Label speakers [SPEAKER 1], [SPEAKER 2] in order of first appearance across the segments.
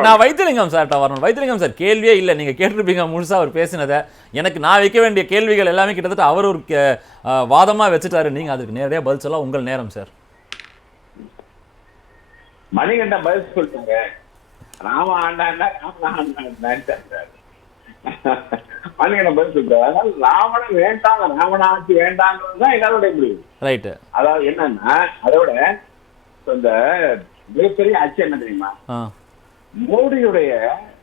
[SPEAKER 1] நான் வைத்தியலிங்கம் சார்ட்ட வரணும். வைத்தியலிங்கம் சார் கேள்வியே இல்லை. நீங்க கேட்டிருப்பீங்க முழுசா அவர் பேசினதை. எனக்கு நான் வைக்க வேண்டிய கேள்விகள் எல்லாமே கிட்டத்தட்ட அவர் ஒரு கே- ஆ, வாதமா வச்சுட்டாரு. நீங்க அதுக்கு நேரடியா பதில் சொல்ல உங்கள் நேரம் சார்
[SPEAKER 2] மணிகண்டன் பதில் சொல்லுங்க ராம ஆண்டாண்டா ராம ஆண்டாண்டான்ட்டாரு மணிகண்டன் பதில் சொல்றாரு அதனால ராவணன் வேண்டாம் ராவணாட்சி வேண்டாங்கிறது தான் எல்லாருடைய முடிவு.
[SPEAKER 1] ரைட்டு
[SPEAKER 2] அதாவது என்னன்னா அதோட இந்த மிகப்பெரிய ஆட்சி என்ன தெரியுமா? மோடியுடைய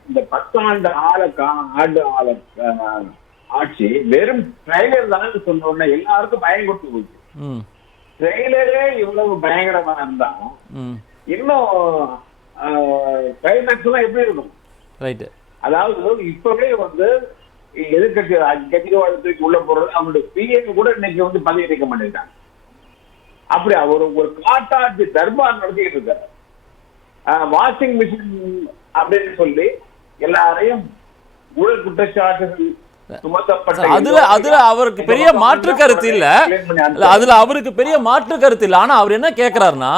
[SPEAKER 2] இந்த பத்தாண்டு ஆள ஆண்டு ஆள ஆட்சி வெறும் ட்ரைலர் தான் சொன்ன உடனே எல்லாருக்கும் பயம் கொடுத்து போச்சு. ட்ரெய்லரே இவ்வளவு பயங்கரமா இருந்தா இன்னும் கிளைமேக்ஸ் எல்லாம் எப்படி இருக்கும்? அதாவது இப்பவே வந்து எதிர்கட்சி கட்சிவாத தூக்கி உள்ள போறது அவங்களுடைய பிஏ கூட இன்னைக்கு வந்து பதவி நீக்க மாட்டேங்கிறாங்க அப்படி அவர் ஒரு காட்டாட்சி தர்பார் நடத்திட்டு இருக்காரு. வாஷிங் மிஷின் அப்படின்னு சொல்லி எல்லாரையும் ஊழல் குற்றச்சாட்டுகள்
[SPEAKER 1] அதுல அதுல அவருக்கு பெரிய மாற்று கருத்து இல்ல. அதுல அவருக்கு பெரிய மாற்று கருத்து இல்ல. ஆனா அவர் என்ன கேக்குறாருன்னா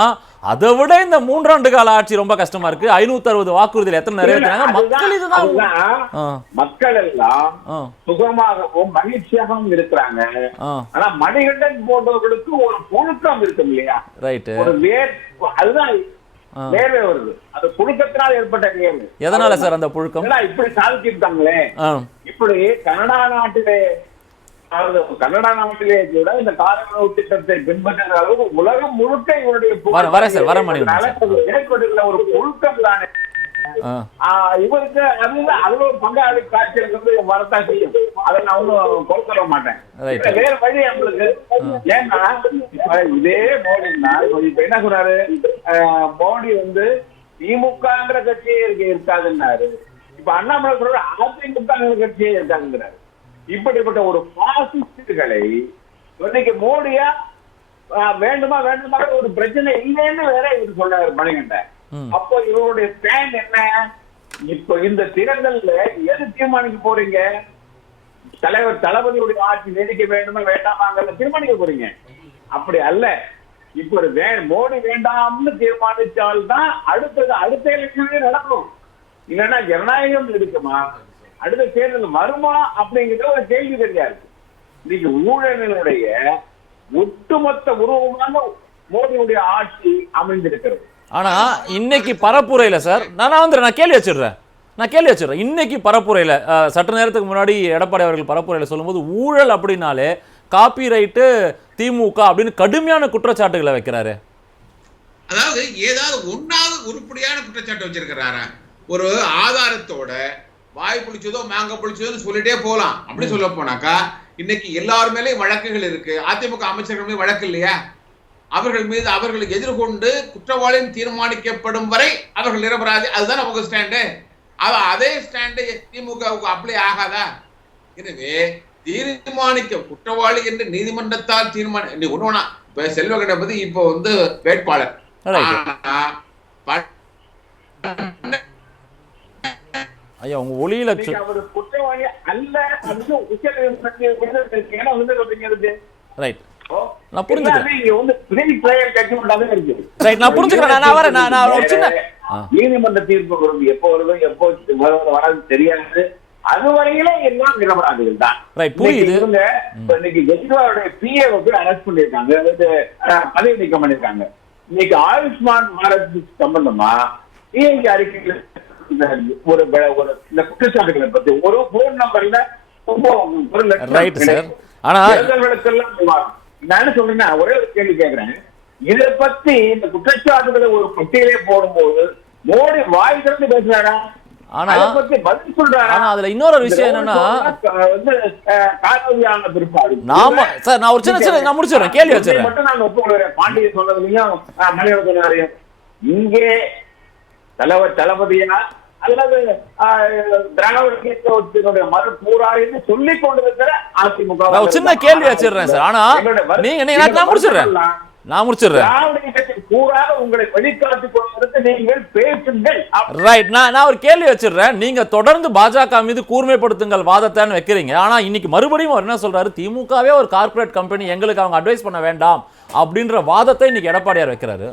[SPEAKER 1] அதை விட இந்த மூன்றாண்டு கால ஆட்சி ரொம்ப கஷ்டமா இருக்கு. ஐநூத்தி அறுபது வாக்குறுதியில் எத்தனை நிறைவேற்றினாங்க? மக்கள் இதுதான்.
[SPEAKER 2] மக்கள் எல்லாம் சுகமாகவும் மகிழ்ச்சியாகவும் இருக்கிறாங்க. ஆனா மணிகண்டன் போன்றவர்களுக்கு ஒரு புழுக்கம் இருக்கும் இல்லையா? வேர் அதுதான் வேர்வை வருது. அது புழுக்கத்தினால் ஏற்பட்ட வேர்வை
[SPEAKER 1] எதனால சார் அந்த புழுக்கம்?
[SPEAKER 2] இப்படி சாதிச்சிருக்காங்களே இப்படி கனடா நாட்டிலே கனடா நாட்டிலே கூட இந்த கால உணவு திட்டத்தை பின்பற்றுகிற அளவுக்கு உலகம் முழுக்க இவருடைய
[SPEAKER 1] வர- சார்.
[SPEAKER 2] ஏற்பட்டுள்ள ஒரு புழுக்கம் தானே. இவருக்கு அதுல ஒரு பங்காளி காட்சிகள் வந்து வரத்தான் செய்யும். அதை நான் ஒன்றும் சொல்ல மாட்டேன். வேற வழி நம்மளுக்கு. ஏன்னா இதே மோடி இப்ப என்ன சொல்றாரு மோடி வந்து திமுகங்கிற கட்சியே இருக்க இருக்காதுன்னாரு. இப்ப அண்ணாமலை சொல்ற அதிமுகங்கிற கட்சியே இருக்காதுங்கிறாரு. இப்படிப்பட்ட ஒரு பாசிஸ்டுகளை இன்னைக்கு மோடியா வேண்டுமா வேண்டுமா ஒரு பிரச்சனை இல்லைன்னு வேற இவர் சொல்றாரு மணிகண்டன்.
[SPEAKER 1] ம்.
[SPEAKER 2] அப்போ இவருடைய பிளான் என்ன? இப்போ இந்த தேர்தல்ல எது தீர்மானிக்க போறீங்க? தலைவர் தளபதியுடைய ஆட்சி நீடிக்க வேண்டுமா வேண்டாமாங்கிறத தீர்மானிக்க போறீங்க. அப்படி அல்ல. இப்போ ஒரு வே மோடி வேண்டாம்னு தீர்மானிச்சால்தான் அடுத்தது அடுத்த எலெக்ஷனே நடக்கும். இல்லைன்னா ஜனநாயகம் இருக்குமா அடுத்த தேர்தல் வருமா அப்படிங்கிறது ஒரு கேள்வி தெரியாது இன்னைக்கு ஊழலினுடைய ஒட்டுமொத்த உருவமான மோடியுடைய ஆட்சி அமைந்திருக்கிறது.
[SPEAKER 1] ஆனா இன்னைக்கு பரப்புரையில சார் நான் நான் வந்து நான் கேள்வி வச்சிடுறேன். நான் கேள்வி வச்சிடுறேன். இன்னைக்கு பரப்புரையில சற்று நேரத்துக்கு முன்னாடி எடப்பாடி அவர்கள் பரப்புரையில சொல்லும்போது ஊழல் அப்படின்னாலே காப்பி ரைட்டு திமுக அப்படின்னு கடுமையான குற்றச்சாட்டுகளை வைக்கிறாரு.
[SPEAKER 3] அதாவது ஏதாவது ஒன்றாவது உருப்படியான குற்றச்சாட்டு வச்சிருக்கிறாரா? ஒரு ஆதாரத்தோட வாய் புளிச்சதோ மாங்க புளிச்சதோன்னு சொல்லிட்டே போகலாம் அப்படி சொல்ல போனாக்கா இன்னைக்கு எல்லார் மேலேயும் வழக்குகள் இருக்கு. அதிமுக அமைச்சர்கள் மீது வழக்கு இல்லையா? அவர்கள் மீது அவர்களை எதிர்கொண்டு குற்றவாளியின் தீர்மானிக்கப்படும் வரை அவர்கள் நிரபராதி. அதுதான் நமக்கு ஸ்டாண்டு அதே ஸ்டாண்டு திமுகவுக்கு அப்ளை ஆகாதா? எனவே தீர்மானிக்க குற்றவாளி என்று நீதிமன்றத்தால் தீர்மானி நீ ஒண்ணு வேணா இப்ப செல்வ கணபதி இப்போ வந்து வேட்பாளர்
[SPEAKER 1] ஐயா உங்க ஒளியில
[SPEAKER 2] குற்றவாளி அல்ல?
[SPEAKER 1] ரைட் நான் புரிஞ்சுக்கிறேன். நான் புரிஞ்சுக்கிறேன். நான் நான் வரேன். நான் நான் ஒரு சின்ன- ஆ.
[SPEAKER 2] நீதிமன்ற தீர்ப்பு எப்போ வருதோ எப்போ வராது தெரியாது அது வரையிலே எல்லாம் நிரபராதிகள் தான்
[SPEAKER 1] புரியுது.
[SPEAKER 2] இன்னைக்கு கெஜ்ரிவாலுடைய பிஏ வந்து அரெஸ்ட் பண்ணிருக்காங்க அதாவது, பதவி நீக்கம் பண்ணிருக்காங்க இன்னைக்கு ஆயுஷ்மான் பாரத் சம்பந்தமா டிஐக்கு அறிக்கையில் ஒரு ஒரு இந்த குற்றச்சாட்டுகளை பத்தி ஒரு போன் நம்பர்ல ஒரு லட்சம் தேர்தல்களுக்கெல்லாம். நான் சொல்றேன்னா ஒரே ஒரு கேள்வி கேட்கிறேன். இதை பத்தி இந்த குற்றச்சாட்டுகளை ஒரு பட்டியலே போடும்போது மோடி வாய் திறந்து பேசுறாரா?
[SPEAKER 1] ஆனா- அதுல இன்னொரு விஷயம் என்னன்னா நாம சார் நான் ஒரு சின்ன சின்ன நான் முடிச்சிடுறேன் கேள்வி
[SPEAKER 2] ஒப்புக்கொள்கிறேன். பாண்டியன் சொன்னதுலயும் இங்கே தலைவர் தளபதியா அல்லது திராவிட மறு கூறாருன்னு சொல்லிக் கொண்டிருக்கிற அதிமுக
[SPEAKER 1] சின்ன கேள்வி வச்சிடுறேன் சார். ஆனா நீங்க நான் முடிச்சிடுறேன். நான் முடிச்சிடுறேன்.
[SPEAKER 2] உங்களை வெளிக்காட்டிக் கொள்வதற்கு நீங்கள் பேசுங்கள்.
[SPEAKER 1] ரைட் நான் நான் ஒரு கேள்வி வச்சிடுறேன். நீங்க தொடர்ந்து பாஜக மீது கூர்மைப்படுத்துங்கள் வாதத்தைன்னு வைக்கிறீங்க. ஆனா இன்னைக்கு மறுபடியும் அவர் என்ன சொல்றாரு? திமுகவே ஒரு கார்ப்பரேட் கம்பெனி எங்களுக்கு அவங்க அட்வைஸ் பண்ண வேண்டாம் அப்படின்ற வாதத்தை இன்னைக்கு எடப்பாடியார் வைக்கிறாரு.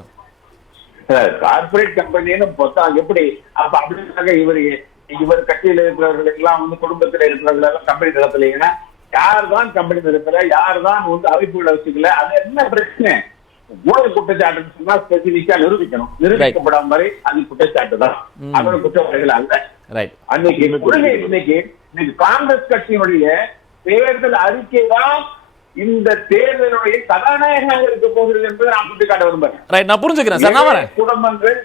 [SPEAKER 2] கார்பரேட் கம்பெனின்னு பார்த்தா எப்படி? அப்ப அப்படின்னாக்க இவர் இவர் கட்சியில இருக்கிறவர்கள் எல்லாம் வந்து குடும்பத்துல இருக்கிறவர்கள் எல்லாம் கம்பெனி நடத்தலைங்கன்னா யார் தான் கம்பெனி நடத்தல? யார் தான் வந்து அமைப்புகளை வச்சுக்கல? அது என்ன பிரச்சனை? ஊழல் குற்றச்சாட்டுன்னு சொன்னா ஸ்பெசிபிக்கா நிரூபிக்கணும். நிரூபிக்கப்படாம வரை அது குற்றச்சாட்டு தான். அதோட குற்றவாளிகள் அல்ல. அன்னைக்கு இன்னைக்கு இன்னைக்கு காங்கிரஸ் கட்சியினுடைய தேர்தல் அறிக்கை தான் இந்த தேர்தலுடைய கதாநாயகமாக இருக்க போகிறது என்பதை நான் சுட்டிக்காட்ட விரும்புறேன்.
[SPEAKER 1] ரைட் நான் புரிஞ்சுக்கிறேன். சார் நான் வரேன்.
[SPEAKER 2] குடும்பங்கள்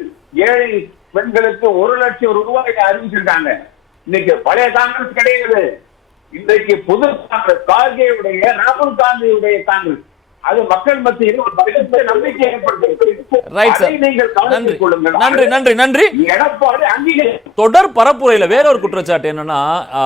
[SPEAKER 2] ஏழை பெண்களுக்கு ஒரு லட்சம் ரூபாய் அறிவிச்சிருக்காங்க. இன்னைக்கு பழைய காங்கிரஸ் கிடையாது. இன்றைக்கு புது காங்கிரஸ் கார்கேயுடைய ராகுல் காந்தியுடைய காங்கிரஸ். அது மக்கள் மத்தியில் ஒரு நம்பிக்கை நீங்கள்
[SPEAKER 1] நன்றி. நன்றி நன்றி தொடர் பரப்புரையில வேற ஒரு குற்றச்சாட்டு என்னன்னா ஆ,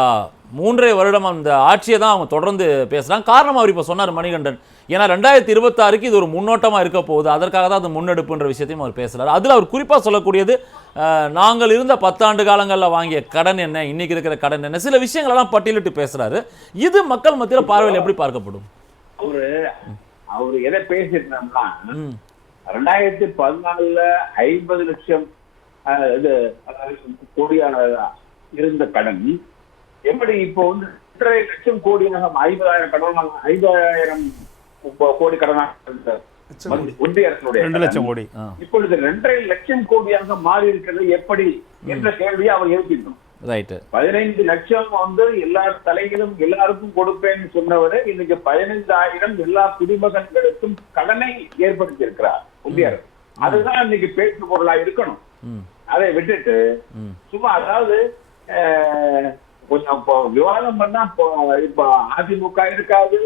[SPEAKER 1] மூன்றரை வருடம் அந்த ஆட்சியை தான் அவங்க தொடர்ந்து பேசுறாங்க. காரணம் அவர் இப்ப சொன்னார் மணிகண்டன். ஏன்னா ரெண்டாயிரத்தி இருபத்தாறுக்கு இது ஒரு முன்னோட்டமா இருக்க போகுது. அதற்காக தான் அது முன்னெடுப்புன்ற விஷயத்தையும் அவர் பேசுறாரு. அதுல அவர் குறிப்பா சொல்லக்கூடியது நாங்கள் இருந்த பத்தாண்டு காலங்கள்ல வாங்கிய கடன் என்ன இன்னைக்கு இருக்கிற கடன் என்ன சில விஷயங்களெல்லாம் பட்டியலிட்டு பேசுறாரு. இது மக்கள் மத்தியில பார்வையில் எப்படி பார்க்கப்படும்?
[SPEAKER 2] அவரு அவரு எதை பேசியிருந்தோம்னா
[SPEAKER 1] ம்.
[SPEAKER 2] ரெண்டாயிரத்தி பதினாலுல ஐம்பது லட்சம் இது கோடியான இருந்த கடன் எப்படி இப்போ வந்து ரெண்டரை லட்சம் கோடியாக ஐம்பதாயிரம் கடன் ஐம்பதாயிரம் கோடி கடனாக ஒன்றிய அரசுடைய
[SPEAKER 4] ரெண்டு லட்சம்
[SPEAKER 2] கடன்
[SPEAKER 4] கோடி.
[SPEAKER 2] இப்பொழுது ரெண்டரை லட்சம் கோடியாக மாறி இருக்கிறது எப்படி என்ற கேள்வியை அவர் எழுப்பிட்டோம்
[SPEAKER 1] ரைட்டு
[SPEAKER 2] பதினைந்து லட்சம் வந்து எல்லா தலையிலும் எல்லாருக்கும் கொடுப்பேன்னு சொன்னவர் இன்னைக்கு பதினைந்தாயிரம் எல்லா குடிமகன்களுக்கும் கடனை ஏற்படுத்தி இருக்கிறார் அரசு அதுதான் இன்னைக்கு பேச்சு பொருளா இருக்கணும். அதை விட்டுட்டு சும்மா அதாவது கொஞ்சம் விவாதம் பண்ணா இப்போ அதிமுக இருக்காது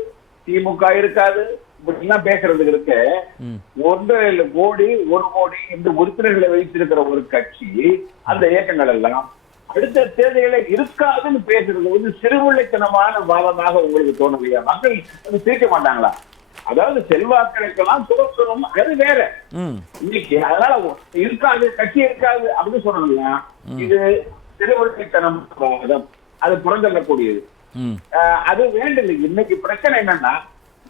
[SPEAKER 2] திமுக இருக்காது இப்படி எல்லாம் பேசுறதுக்கு இருக்கு ஒன்றரை கோடி ஒரு கோடி என்று உறுப்பினர்களை வைத்திருக்கிற ஒரு கட்சி அந்த இயக்கங்கள் எல்லாம் அடுத்த தேர்தலில் இருக்காதுன்னு பேசுறது வந்து சிறுவிள்ளைத்தனமான வாதமாக உங்களுக்கு தோணலையா மக்கள் சிரிக்க மாட்டாங்களா? அதாவது செல்வாக்களுக்கெல்லாம் தோற்றணும் அது வேற. இன்னைக்கு அதனால இருக்காது கட்சி இருக்காது அப்படின்னு சொல்லணும்னா இது சிறுவிள்ளைத்தனம் வாதம் அது புறந்தள்ளக்கூடியது. அது வேண்டும் இன்னைக்கு பிரச்சனை என்னன்னா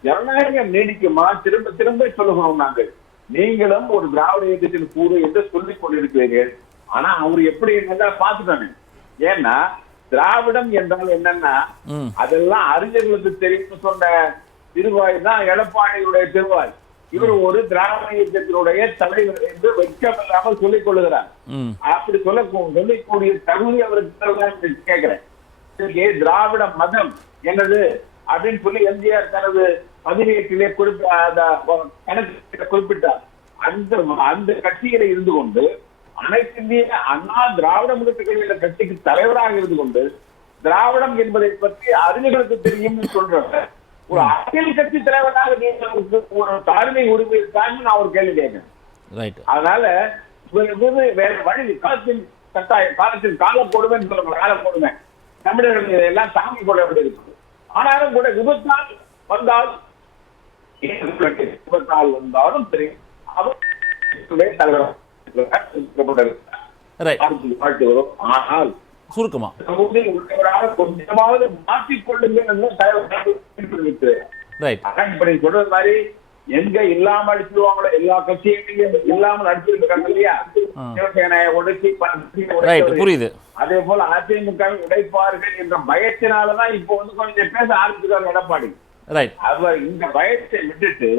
[SPEAKER 2] ஜனநாயகம் நீடிக்குமா? திரும்ப திரும்ப சொல்லுகிறோம் நாங்கள். நீங்களும் ஒரு திராவிட இயக்கத்தின் கூறு என்று சொல்லிக் கொண்டிருக்கிறீர்கள். ஆனா அவர் எப்படி என்னதா பார்த்துட்டானே ஏன்னா திராவிடம் என்றால் என்னன்னா அதெல்லாம் அறிஞர்களுக்கு தெரியும் சொன்ன திருவாய் தான் எடப்பாடியுடைய திருவாய். இவர் ஒரு திராவிட இயக்கத்தினுடைய தலைவர் என்று வெட்கமில்லாமல் சொல்லிக் கொள்ளுகிறார் அப்படி சொல்ல சொல்லக்கூடிய தகுதி அவருக்கு கேட்கிறேன். திராவிட மதம் என்னது அப்படின்னு சொல்லி எம்ஜிஆர் தனது பதிவேட்டிலே குறிப்ப அந்த கணக்கு குறிப்பிட்டார். அந்த அந்த கட்சியில இருந்து கொண்டு அனைத்து இந்திய அண்ணா திராவிட முன்னேற்ற கழக கட்சிக்கு தலைவராக இருந்து கொண்டு திராவிடம் என்பதை பற்றி அறிஞர்களுக்கு தெரியும் சொல்றவர் ஒரு அரசியல் கட்சி தலைவராக நீங்க ஒரு தாழ்மை உரிமை இருக்கான்னு நான் ஒரு கேள்வி கேட்கிறேன் அதனால வேற வழி காலத்தின் கட்டாயம் காலத்தின் கால போடுவேன் சொல்லுங்க கால போடுவேன் தமிழர்கள் இதையெல்லாம் தாங்கி கொள்ள வேண்டியிருக்கு ஆனாலும் கூட விபத்தால் வந்தால் விபத்தால் வந்தாலும் சரி அவர் தலைவர் ஆனால்
[SPEAKER 1] சுருக்கமா.
[SPEAKER 2] கொஞ்சமாவது மாற்றிக்கொள்ளுங்கள் என்று
[SPEAKER 1] ரைட்
[SPEAKER 2] இப்ப சொல்றது மாதிரி எங்க இல்லாம அடிச்சிருவாங்களோ எல்லா கட்சிகளையும் இல்லாமல் அடிச்சிருக்காங்க இல்லையா?
[SPEAKER 1] ஆ.
[SPEAKER 2] சிவசேனை ஒடுக்கி பல கட்சிகளை
[SPEAKER 1] ரைட்
[SPEAKER 2] உடைத்தவர்.
[SPEAKER 1] புரியுது
[SPEAKER 2] அதே போல அதிமுக உடைப்பார்கள் என்ற பயத்தினாலதான் இப்போ வந்து கொஞ்சம் பேச ஆரம்பிச்சிருக்காரு எடப்பாடி. அவர் இந்த பயத்தை விட்டுட்டு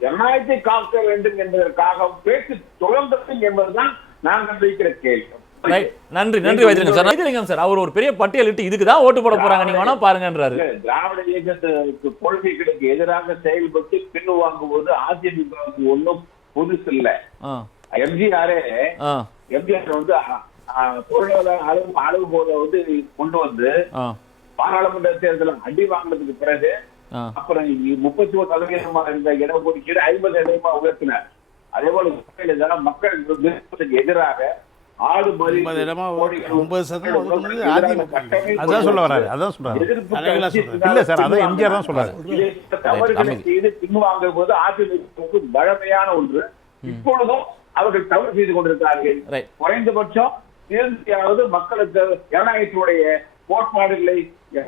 [SPEAKER 2] ஜனநாயகத்தை காக்க வேண்டும் என்பதற்காக பேச்சு தொடர்ந்தது என்பதுதான் நாங்கள் வைக்கிற கேள்வி.
[SPEAKER 1] நன்றி நன்றி வைத்திருங்க சார். வைத்திருங்க சார் அவர் ஒரு பெரிய பட்டியலிட்டு இதுக்கு தான் ஓட்டு போட போறாங்க. நீங்க வேணா பாருங்கன்றாரு.
[SPEAKER 2] திராவிட இயக்கத்துக்கு கொள்கைகளுக்கு எதிராக செயல்பட்டு பின்னு வாங்குவது அதிமுகவுக்கு ஒண்ணும் புதுசு இல்ல. எம்ஜிஆரே எம்ஜிஆர் வந்து பொருளாதார அளவு அளவு போத வந்து கொண்டு வந்து பாராளுமன்ற தேர்தலில் அடி வாங்கினதுக்கு பிறகு அப்புறம் முப்பத்தி ஒரு சதவீதமா இருந்த இடஒதுக்கீடு ஐம்பது சதவீதமா உயர்த்தினார். அதே போல மக்கள் எதிராக ஆடு மதி
[SPEAKER 4] ஐம்பது இடமா
[SPEAKER 2] கோடிகள்
[SPEAKER 4] ஒன்பது சதவீதம் ஒதுக்குனது
[SPEAKER 2] எதிராக
[SPEAKER 4] அதிமுக.
[SPEAKER 2] கட்டமைப்பு
[SPEAKER 4] அதான் சொல்ல வராரு அதான் சொல்றாரு
[SPEAKER 2] எதிர்ப்பு
[SPEAKER 4] தலைகளா
[SPEAKER 2] கட்சி
[SPEAKER 4] சொல்றாரு. இல்ல சார் அதான் எம்ஜிஆர் தான் சொல்றாரு.
[SPEAKER 2] இதை தவறுகளை
[SPEAKER 1] அமைதி.
[SPEAKER 2] செய்து பின்வாங்கும் போது அதிமுகவுக்கு பழமையான ஒன்று. இப்பொழுதும் அவர்கள் தவறு செய்து கொண்டிருக்கிறார்கள். குறைந்தபட்சம் இறுதியாவது மக்களுக்கு ஜனநாயகத்துடைய கோட்பாடுகளை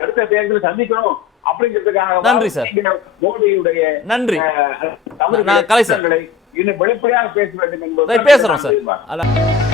[SPEAKER 2] அடுத்த தேர்தலில் சந்திக்கணும் அப்படிங்கிறதுக்காக
[SPEAKER 1] நன்றி சார்.
[SPEAKER 2] மோடியுடைய
[SPEAKER 1] நன்றி கலை சார்.
[SPEAKER 2] இன்னும் வெளிப்படையாக பேச வேண்டும் என்பது
[SPEAKER 1] பேசுறோம் சார்